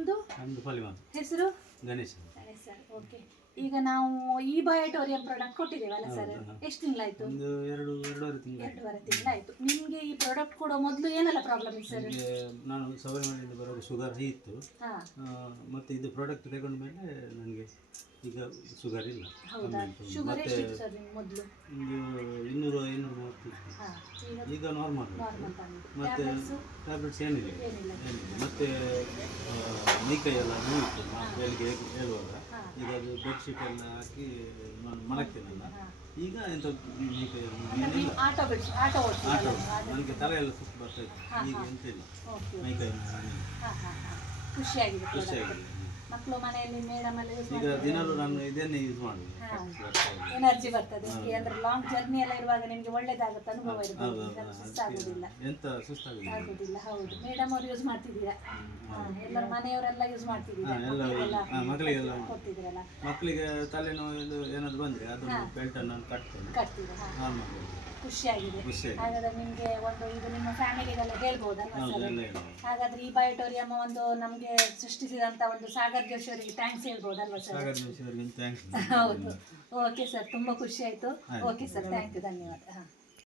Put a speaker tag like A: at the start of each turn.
A: ನಮ್ಮದು ಫಲಿಮಾತು
B: ಹೆಸರು?
A: Ganesh
B: Ganesh sir okay. ಈಗ ನಾವು ಈ ಬಯೋಟೋರಿಯಂ ಪ್ರಾಡಕ್ಟ್ ಕೊಟ್ಟಿದ್ದೇವಲ್ಲ ಸರ್. ಎಷ್ಟು ತಿಂಗಳಾಯ್ತು?
A: ಒಂದು ಎರಡು ಎರಡೂವರೆ ತಿಂಗಳು
B: ಎರಡೂವರೆ ತಿಂಗಳಾಯ್ತು. ನಿಮಗೆ ಈ ಪ್ರಾಡಕ್ಟ್ ಕೊಡೋ ಮೊದಲು ಏನೆಲ್ಲ ಪ್ರಾಬ್ಲಮ್ ಇತ್ತು ಸರ್?
A: ನಾನು ಸವರಿಮನೆಯಿಂದ ಬರುವಾಗ ಶುಗರ್ ಇತ್ತು. ಮತ್ತೆ ಇದು ಪ್ರಾಡಕ್ಟ್ ತಗೊಂಡ ಮೇಲೆ ನನಗೆ ಈಗ ಶುಗರ್ ಇಲ್ಲ.
B: ಶುಗರ್ ಎಷ್ಟಿತ್ತು ಸರ್ ಮೊದಲು?
A: ಇನ್ನೂರು ಇನ್ನೂರು ಮೂವತ್ತು.
B: ಈಗ
A: ನಾರ್ಮಲ್ ಮತ್ತೆ
B: ಟ್ಯಾಬ್ಲೆಟ್ಸು
A: ಏನಿಲ್ಲ. ಮತ್ತೆ ಮೈ ಎಲ್ಲ ನೋವಿತ್ತು ನಾನು ಬೆಳಿಗ್ಗೆ ಹೇಳುವಾಗ. ಈಗ ಅದು ಬೆಡ್ಶೀಟ್ ಎಲ್ಲ ಹಾಕಿ ನಾನು ಮಲಗ್ತೇನಲ್ಲ. ಈಗ ಮೈ
B: ಆಟೋ ಓಡಿಸಿ
A: ನನಗೆ ತಲೆ ಎಲ್ಲ ಸುತ್ತು ಬರ್ತಾ ಇತ್ತು. ಈಗ ಮೈ ಕೈ
B: ಖುಷಿಯಾಗಿದೆ. ಮಕ್ಕಳು ಮನೆಯಲ್ಲಿ ಮೇಡಮ್ ಎಲ್ಲ ಯೂಸ್
A: ಈಗ ದಿನಾಲೂ ನಾನು ಇದನ್ನೇ ಯೂಸ್ ಮಾಡುದು.
B: ಹಾ. ಎನರ್ಜಿ ಬರ್ತದೆ. ನಿಮಗೆ ಅಂದ್ರೆ ಲಾಂಗ್ ಜರ್ನಿ ಎಲ್ಲ ಇರುವಾಗ ನಿಮಗೆ ಒಳ್ಳೇದಾಗುತ್ತೆ ಅನುಭವ ಇರುತ್ತೆ ಸುಸ್ತ ಆಗೋದಿಲ್ಲ
A: ಎಂತ ಸುಸ್ತ
B: ಆಗೋದಿಲ್ಲ ಹೌದು. ಮೇಡಮ್ ಅವ್ರು ಯೂಸ್ ಮಾಡ್ತಿದ್ದೀರಾ? ಎಲ್ಲರ ಮನೆಯವರೆಲ್ಲ ಯೂಸ್ ಮಾಡ್ತಿದ್ದೀರಾ? ಮಕ್ಕಳಿಗೆಲ್ಲ ಕೊಡ್ತಿದ್ದೀರಲ್ಲ
A: ಮಕ್ಕಳಿಗೆ ತಲೆನೋವು ಏನಾದ್ರು ಬಂದ್ರೆ ಅದನ್ನು ಬೆಲ್ಟ್ ಅನ್ನು ನಾನು ಕಟ್ತೇನೆ.
B: ಕಟ್ತೀರಾ? ಹಾ. ಖುಷಿಯಾಗಿದೆ.
A: ಖುಷಿಯಾಗಿ
B: ಹಾಗಾದ್ರೆ ನಿಮಗೆ ಒಂದು ಇದು ನಿಮ್ಮ ಫ್ಯಾಮಿಲಿಗೆಲ್ಲ ಹೇಳ್ಬೋದಲ್ವಾ ಸರ್? ಹಾಗಾದ್ರೆ ಈ ಬಯೋಟೋರಿಯಂ ಒಂದು ನಮಗೆ ಸೃಷ್ಟಿಸಿದಂತ ಒಂದು ಸಾಗರ್ ಜೋಶಿ ಅವರಿಗೆ ಥ್ಯಾಂಕ್ಸ್ ಹೇಳ್ಬೋದಲ್ವಾ ಸರ್? ಹೌದು. ಓಕೆ ಸರ್ ತುಂಬಾ ಖುಷಿ ಆಯ್ತು. ಓಕೆ ಸರ್ ಥ್ಯಾಂಕ್ ಯು ಧನ್ಯವಾದ.